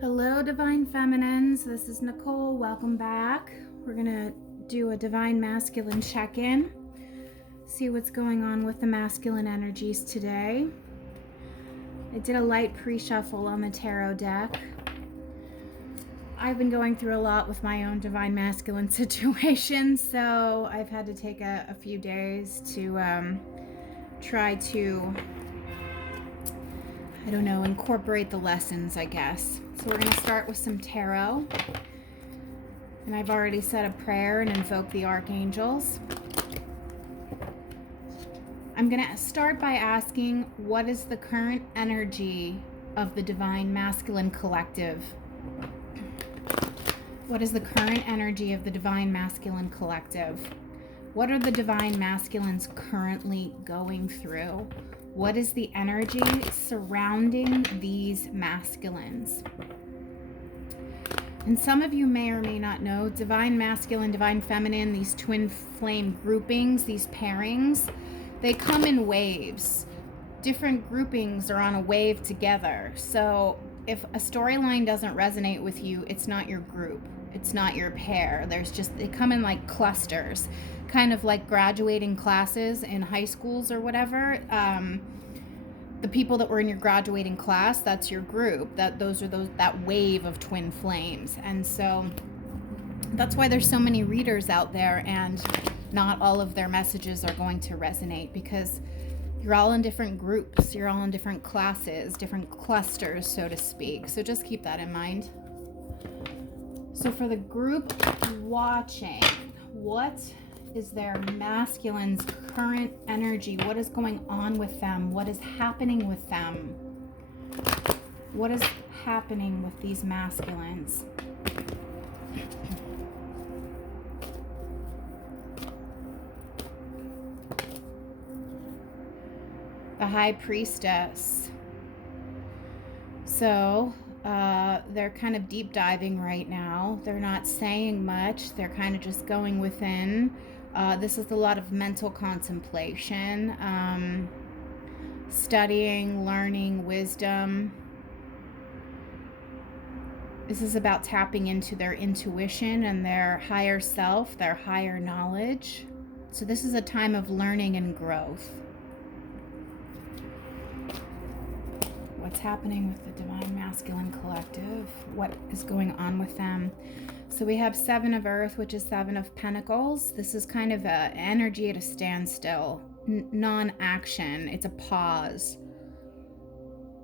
Hello, Divine Feminines. This is Nicole. Welcome back. We're going to do a Divine Masculine check-in. See what's going on with the masculine energies today. I did a light pre-shuffle on the tarot deck. I've been going through a lot with my own Divine Masculine situation, so I've had to take a few days to try to, incorporate the lessons, I guess. So we're going to start with some tarot. And I've already said a prayer and invoked the archangels. I'm going to start by asking, what is the current energy of the Divine Masculine Collective? What is the current energy of the Divine Masculine Collective? What are the Divine Masculines currently going through? What is the energy surrounding these masculines? And some of you may or may not know, Divine Masculine, Divine Feminine, these twin flame groupings, these pairings, they come in waves. Different groupings are on a wave together. So if a storyline doesn't resonate with you, it's not your group. It's not your pair. They come in like clusters, kind of like graduating classes in high schools or whatever. The people that were in your graduating class, that's your group. That wave of twin flames. And so that's why there's so many readers out there, and not all of their messages are going to resonate, because you're all in different groups, you're all in different classes, different clusters, so to speak. So just keep that in mind. So for the group watching, what is their masculine's current energy? What is going on with them? What is happening with them? What is happening with these masculines? The High Priestess. So they're kind of deep diving right now. They're not saying much. They're kind of just going within. This is a lot of mental contemplation, studying, learning, wisdom. This is about tapping into their intuition and their higher self, their higher knowledge. So this is a time of learning and growth. What's happening with the Divine Masculine Collective? What is going on with them? So we have Seven of Earth, which is Seven of Pentacles. This is kind of an energy at a standstill, non-action. It's a pause.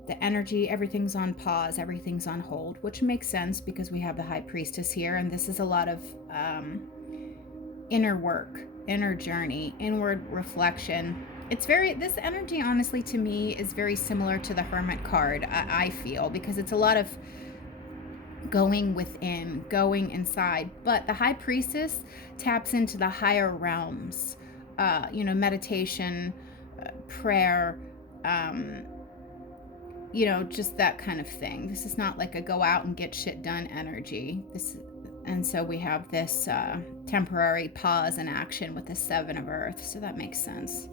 The energy, everything's on pause, everything's on hold, which makes sense because we have the High Priestess here, and this is a lot of inner work, inner journey, inward reflection. This energy, honestly, to me, is very similar to the Hermit card, I feel, because it's a lot of going within, going inside. But the High Priestess taps into the higher realms, meditation, prayer, just that kind of thing. This is not like a go out and get shit done energy. And so we have this temporary pause in action with the Seven of Earth. So that makes sense.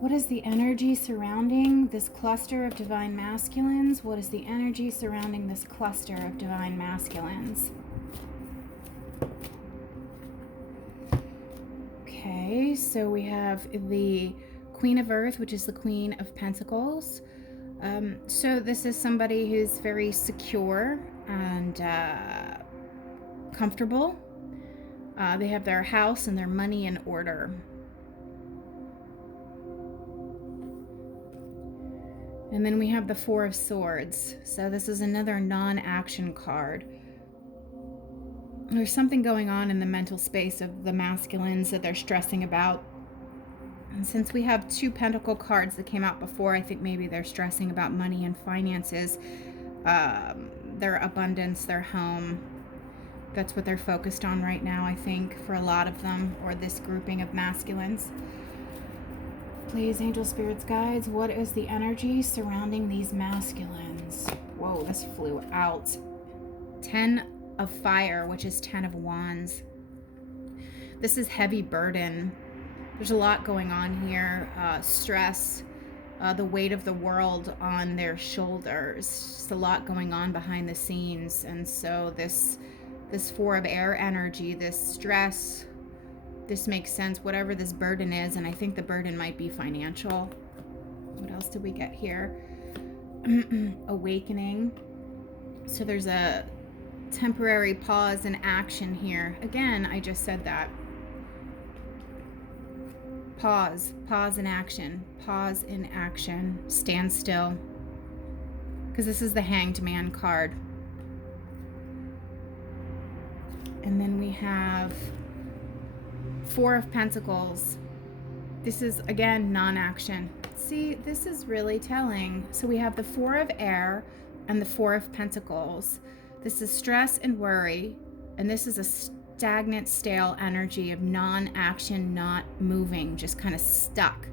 What is the energy surrounding this cluster of Divine Masculines? What is the energy surrounding this cluster of Divine Masculines? Okay, so we have the Queen of Earth, which is the Queen of Pentacles. So this is somebody who's very secure and comfortable. They have their house and their money in order. And then we have the Four of Swords. So this is another non-action card. There's something going on in the mental space of the masculines that they're stressing about. And since we have two Pentacle cards that came out before, I think maybe they're stressing about money and finances, their abundance, their home. That's what they're focused on right now, I think, for a lot of them, or this grouping of masculines. Please, angel spirits, guides, what is the energy surrounding these masculines? Whoa, this flew out. 10 of Fire, which is 10 of Wands. This is heavy burden. There's a lot going on here. Stress, the weight of the world on their shoulders. Just a lot going on behind the scenes. And so this Four of Air energy, this stress, this makes sense, whatever this burden is. And I think the burden might be financial. What else did we get here? Awakening. So there's a temporary pause in action here. Again, I just said that. Pause in action, stand still. Because this is the Hanged Man card. And then we have Four of Pentacles. This is, again, non-action. See, this is really telling. So we have the Four of Air and the Four of Pentacles. This is stress and worry, and this is a stagnant, stale energy of non-action, not moving, just kind of stuck.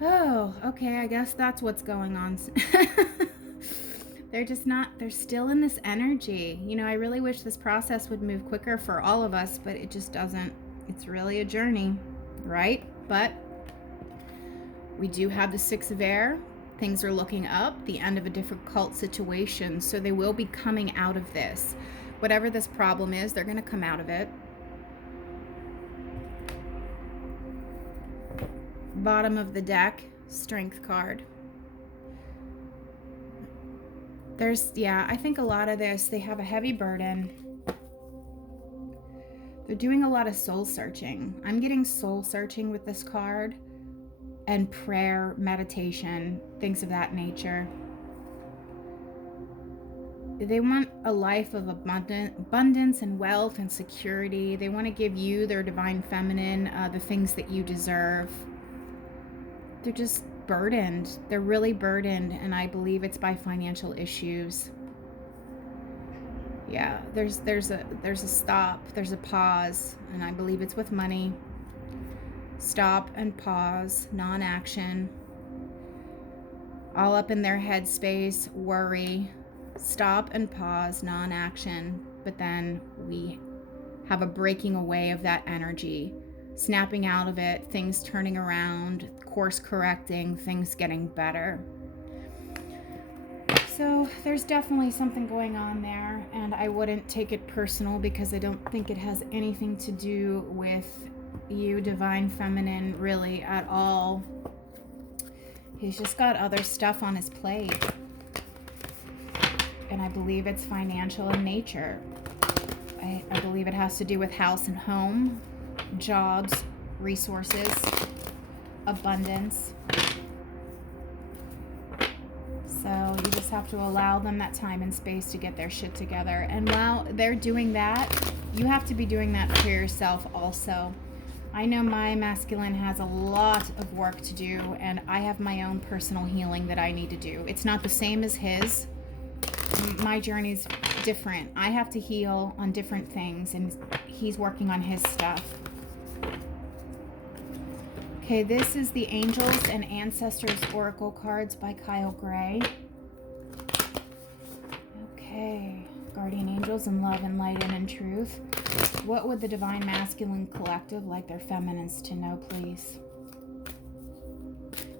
Oh, okay, I guess that's what's going on. They're still in this energy. You know, I really wish this process would move quicker for all of us, but it just doesn't. It's really a journey, right? But we do have the Six of Air. Things are looking up, the end of a difficult situation. So they will be coming out of this. Whatever this problem is, they're going to come out of it. Bottom of the deck, Strength card. I think a lot of this, they have a heavy burden. They're doing a lot of soul searching. I'm getting soul searching with this card, and prayer, meditation, things of that nature. They want a life of abundance and wealth and security. They want to give you, their divine feminine, the things that you deserve. They're just burdened. They're really burdened, and I believe it's by financial issues. Yeah, there's a stop, there's a pause, and I believe it's with money. Stop and pause, non-action. All up in their headspace, worry. Stop and pause, non-action. But then we have a breaking away of that energy, snapping out of it, things turning around, course correcting, things getting better. So there's definitely something going on there, and I wouldn't take it personal because I don't think it has anything to do with you, divine feminine, really at all. He's just got other stuff on his plate, and I believe it's financial in nature. I believe it has to do with house and home, jobs, resources, abundance. So you just have to allow them that time and space to get their shit together. And while they're doing that, you have to be doing that for yourself also. I know my masculine has a lot of work to do, and I have my own personal healing that I need to do. It's not the same as his. My journey's different. I have to heal on different things, and he's working on his stuff. Okay, this is the Angels and Ancestors Oracle cards by Kyle Gray. Okay, Guardian Angels in love and light and in truth. What would the Divine Masculine Collective like their feminines to know, please?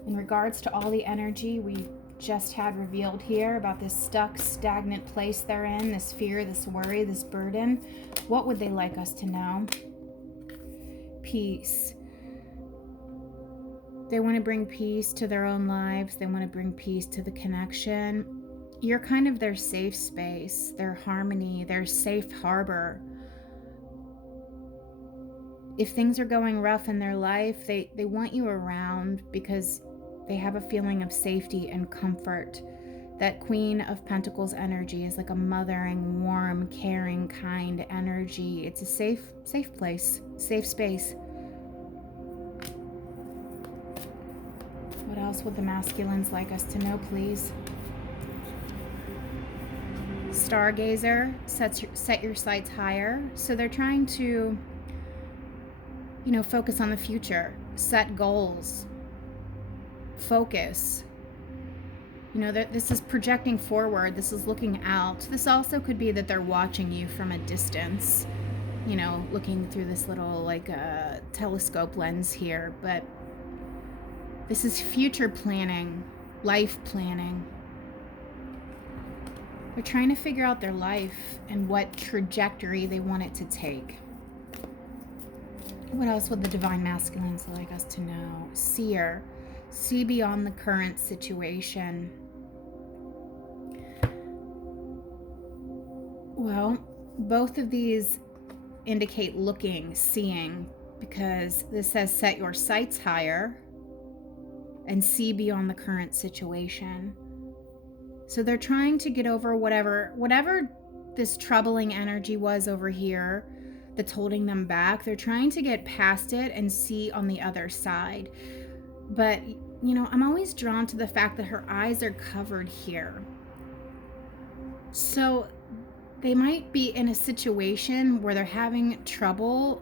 In regards to all the energy we just had revealed here about this stuck, stagnant place they're in, this fear, this worry, this burden, what would they like us to know? Peace. They want to bring peace to their own lives. They want to bring peace to the connection. You're kind of their safe space, their harmony, their safe harbor. If things are going rough in their life, they want you around because they have a feeling of safety and comfort. That Queen of Pentacles energy is like a mothering, warm, caring, kind energy. It's a safe place, safe space. What else would the masculines like us to know, please? Stargazer, set your sights higher. So they're trying to, focus on the future, set goals, focus. This is projecting forward. This is looking out. This also could be that they're watching you from a distance, looking through this little telescope lens here, but This is future planning, life planning. They're trying to figure out their life and what trajectory they want it to take. What else would the divine masculines like us to know? Seer. See beyond the current situation. Well, both of these indicate looking, seeing, because this says set your sights higher and see beyond the current situation. So they're trying to get over whatever this troubling energy was over here that's holding them back. They're trying to get past it and see on the other side. But, I'm always drawn to the fact that her eyes are covered here. So they might be in a situation where they're having trouble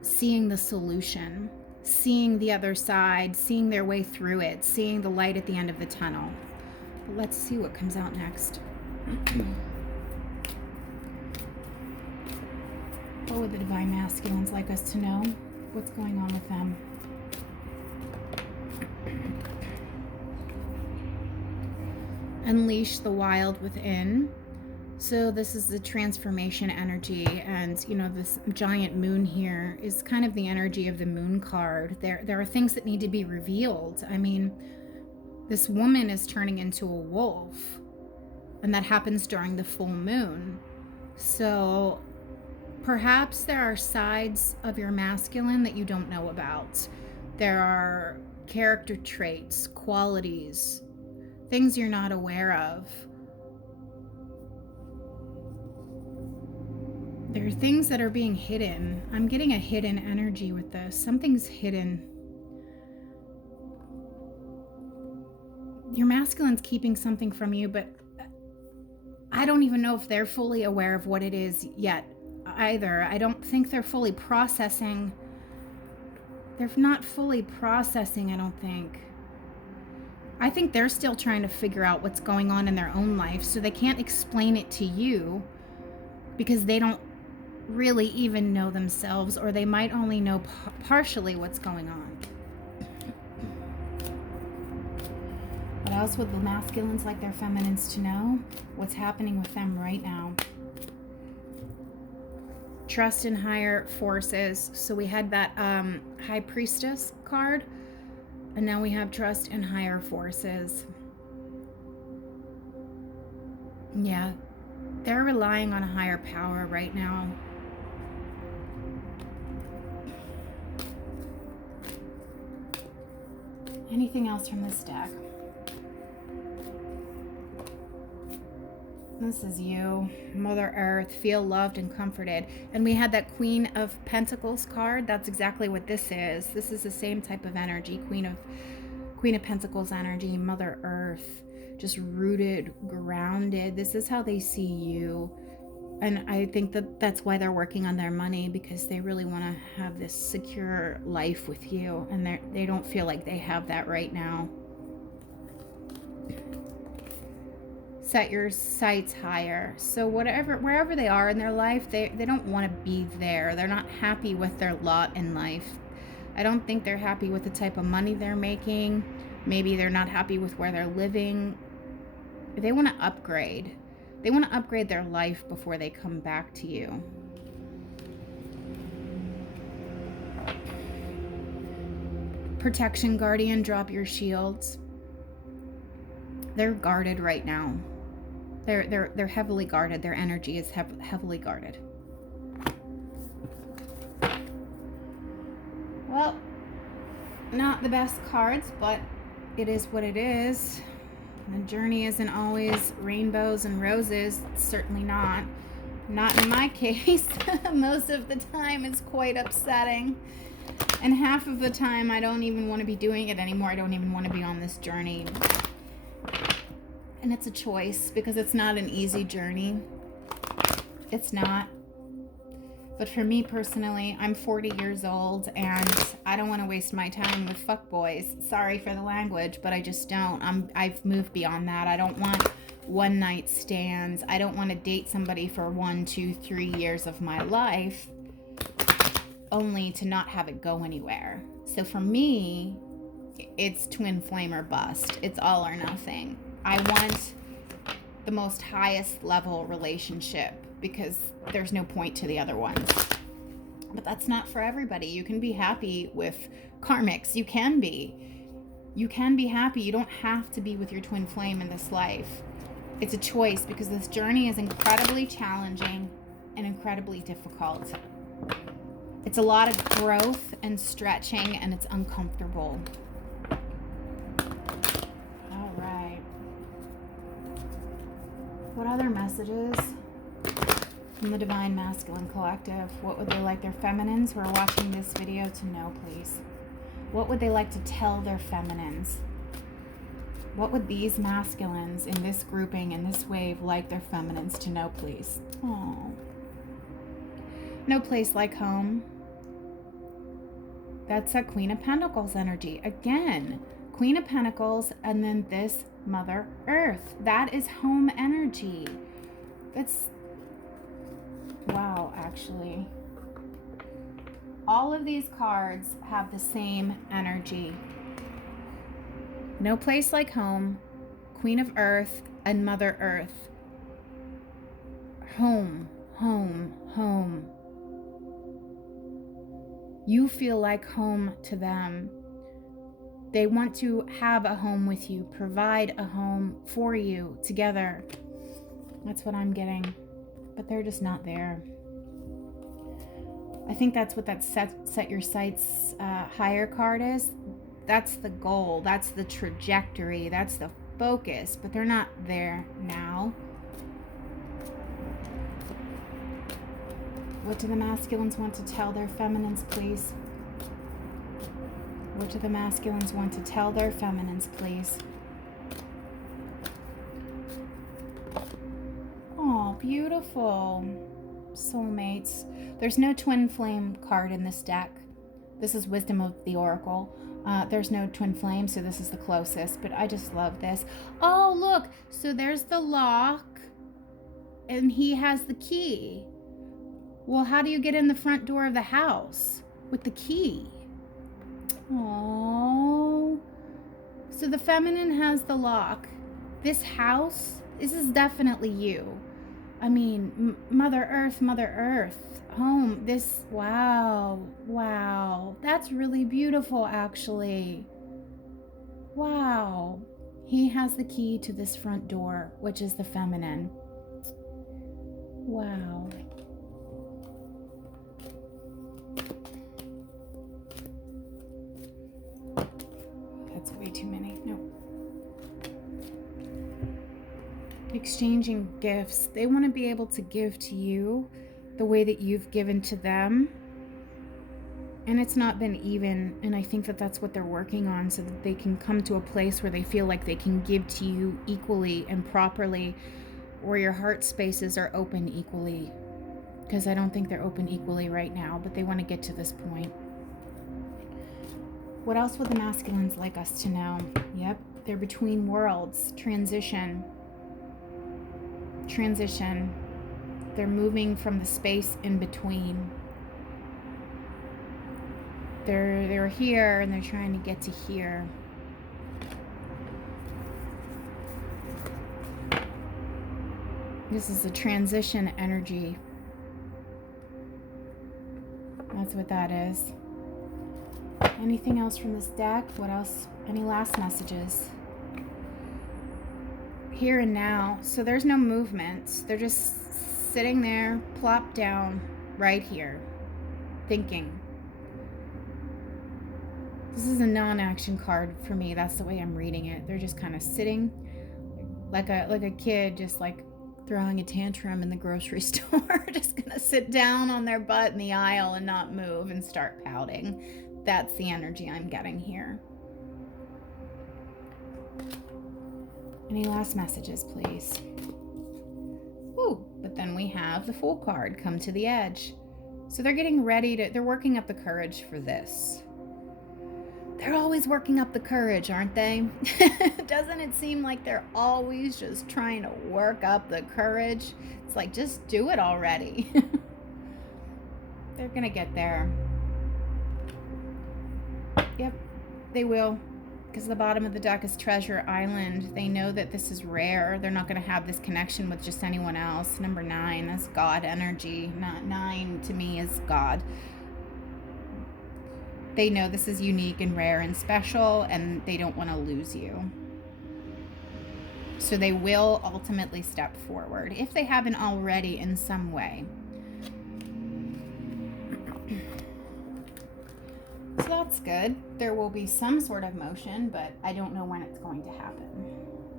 seeing the solution, seeing the other side, seeing their way through it, seeing the light at the end of the tunnel. But let's see what comes out next. What would the divine masculines like us to know? What's going on with them? Unleash the wild within. So this is the transformation energy, and this giant moon here is kind of the energy of the moon card. There are things that need to be revealed. I mean, this woman is turning into a wolf, and that happens during the full moon. So perhaps there are sides of your masculine that you don't know about. There are character traits, qualities, things you're not aware of. There are things that are being hidden. I'm getting a hidden energy with this. Something's hidden. Your masculine's keeping something from you, but I don't even know if they're fully aware of what it is yet either. I don't think they're fully processing. They're not fully processing, I don't think. I think they're still trying to figure out what's going on in their own life, so they can't explain it to you because they don't really even know themselves, or they might only know partially what's going on. What else would the masculines like their feminines to know? What's happening with them right now? Trust in higher forces. So we had that High Priestess card, and now we have trust in higher forces. Yeah, they're relying on a higher power right now. Anything else from this deck? This is you, Mother Earth, feel loved and comforted. And we had that Queen of Pentacles card. That's exactly what this is. This is the same type of energy, Queen of Pentacles energy, Mother Earth, just rooted, grounded. This is how they see you. And I think that that's why they're working on their money, because they really want to have this secure life with you, and they don't feel like they have that right now. Set your sights higher. So wherever they are in their life, they don't want to be there. They're not happy with their lot in life. I don't think they're happy with the type of money they're making. Maybe they're not happy with where they're living. They want to upgrade. They want to upgrade their life before they come back to you. Protection Guardian, drop your shields. They're guarded right now. They're heavily guarded. Their energy is heavily guarded. Well, not the best cards, but it is what it is. The journey isn't always rainbows and roses. It's certainly not. Not in my case. Most of the time it's quite upsetting. And half of the time I don't even want to be doing it anymore. I don't even want to be on this journey. And it's a choice, because it's not an easy journey. It's not. But for me personally, I'm 40 years old and I don't want to waste my time with fuckboys. Sorry for the language, but I just don't. I've moved beyond that. I don't want one night stands. I don't want to date somebody for 1, 2, 3 years of my life only to not have it go anywhere. So for me, it's twin flame or bust. It's all or nothing. I want the most highest level relationship because there's no point to the other ones. But that's not for everybody. You can be happy with karmics. You can be happy. You don't have to be with your twin flame in this life. It's a choice because this journey is incredibly challenging and incredibly difficult. It's a lot of growth and stretching, and it's uncomfortable. All right. What other messages from the Divine Masculine Collective? What would they like their feminines who are watching this video to know, please? What would they like to tell their feminines? What would these masculines in this grouping, in this wave, like their feminines to know, please? Oh, no place like home. That's a Queen of Pentacles energy. Again, Queen of Pentacles, and then this Mother Earth. That is home energy. That's, wow, actually. All of these cards have the same energy. No place like home, Queen of Earth, and Mother Earth. Home, home, home. You feel like home to them. They want to have a home with you, provide a home for you together. That's what I'm getting. But they're just not there. I think that's what that set your sights higher card is. That's the goal. That's the trajectory. That's the focus. But they're not there now. What do the masculines want to tell their feminines, please? What do the masculines want to tell their feminines, please? Oh, beautiful. Soulmates. There's no twin flame card in this deck. This is Wisdom of the Oracle. There's no twin flame, so this is the closest, but I just love this. Oh, look. So there's the lock, and he has the key. Well, how do you get in the front door of the house with the key? Oh. So the feminine has the lock. This house, this is definitely you. I mean, Mother Earth, home, this, wow. That's really beautiful, actually. Wow. He has the key to this front door, which is the feminine. Wow. That's way too many. No. Exchanging gifts. They want to be able to give to you the way that you've given to them. And it's not been even. And I think that that's what they're working on, so that they can come to a place where they feel like they can give to you equally and properly, where your heart spaces are open equally. Because I don't think they're open equally right now, but they want to get to this point. What else would the masculines like us to know? Yep, they're between worlds. Transition. They're moving from the space in between. They're here and they're trying to get to here. This is a transition energy. That's what that is. Anything else from this deck? What else? Any last messages? Here and now. So there's no movement. They're just sitting there, plopped down, right here, thinking. This is a non-action card for me. That's the way I'm reading it. They're just kind of sitting like a kid, just like throwing a tantrum in the grocery store. Just gonna sit down on their butt in the aisle and not move and start pouting. That's the energy I'm getting here. Any last messages, please? Ooh, but then we have the Fool card, come to the edge. So they're getting ready to, they're working up the courage for this. They're always working up the courage, aren't they? Doesn't it seem like they're always just trying to work up the courage? It's like, just do it already. They're gonna get there. Yep, they will. because the bottom of the deck is Treasure Island. They know that this is rare. They're not going to have this connection with just anyone else. Number 9 is God energy. Not 9 to me is God. They know this is unique and rare and special, and they don't want to lose you. So they will ultimately step forward, if they haven't already in some way. So that's good. There will be some sort of motion, but I don't know when it's going to happen.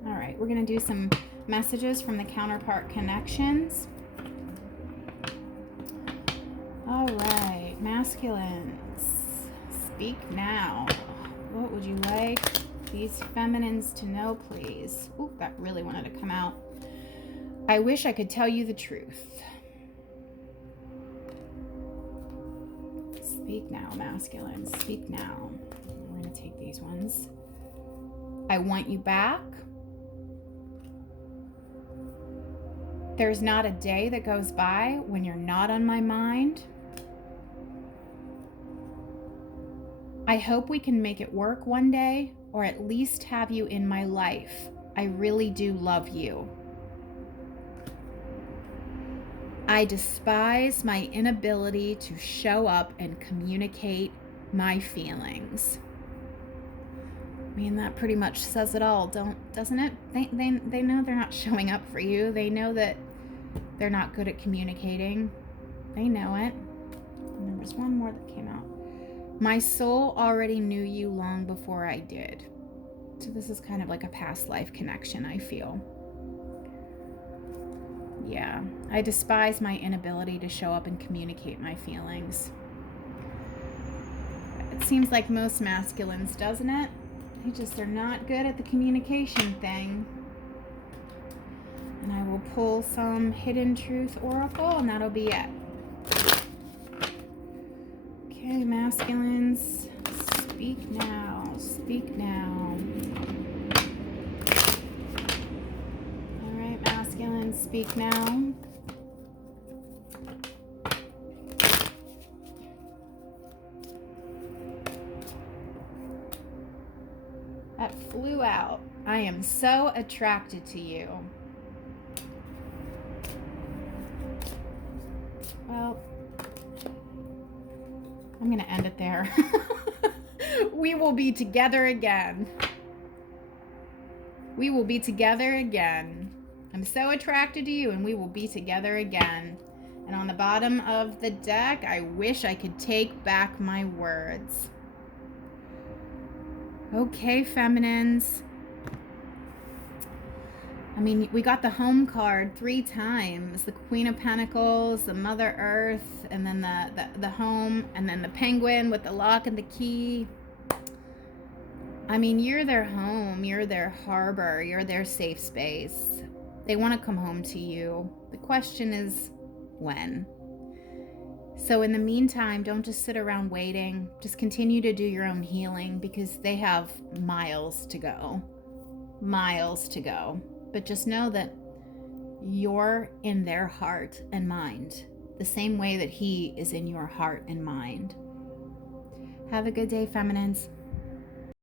All right, we're going to do some messages from the counterpart connections. All right, masculines, speak now. What would you like these feminines to know, please? Ooh, that really wanted to come out. I wish I could tell you the truth. Speak now, masculine. Speak now. We're going to take these ones. I want you back. There's not a day that goes by when you're not on my mind. I hope we can make it work one day, or at least have you in my life. I really do love you. I despise my inability to show up and communicate my feelings. I mean, that pretty much says it all, doesn't it? They know they're not showing up for you. They know that they're not good at communicating. They know it. And there was one more that came out. My soul already knew you long before I did. So this is kind of like a past life connection, I feel. Yeah, I despise my inability to show up and communicate my feelings. It seems like most masculines, doesn't it? They're not good at the communication thing. And I will pull some Hidden Truth Oracle, and that'll be it. Okay, masculines, speak now, speak now. Speak now. That flew out. I am so attracted to you. Well, I'm going to end it there. We will be together again. We will be together again. I'm so attracted to you, and we will be together again. And on the bottom of the deck, I wish I could take back my words. Okay, feminines. I mean, we got the home card 3 times. The Queen of Pentacles, the Mother Earth, and then the home, and then the penguin with the lock and the key. I mean, you're their home. You're their harbor. You're their safe space. They want to come home to you. The question is, when? So in the meantime, don't just sit around waiting. Just continue to do your own healing, because they have miles to go. Miles to go. But just know that you're in their heart and mind, the same way that he is in your heart and mind. Have a good day, feminines.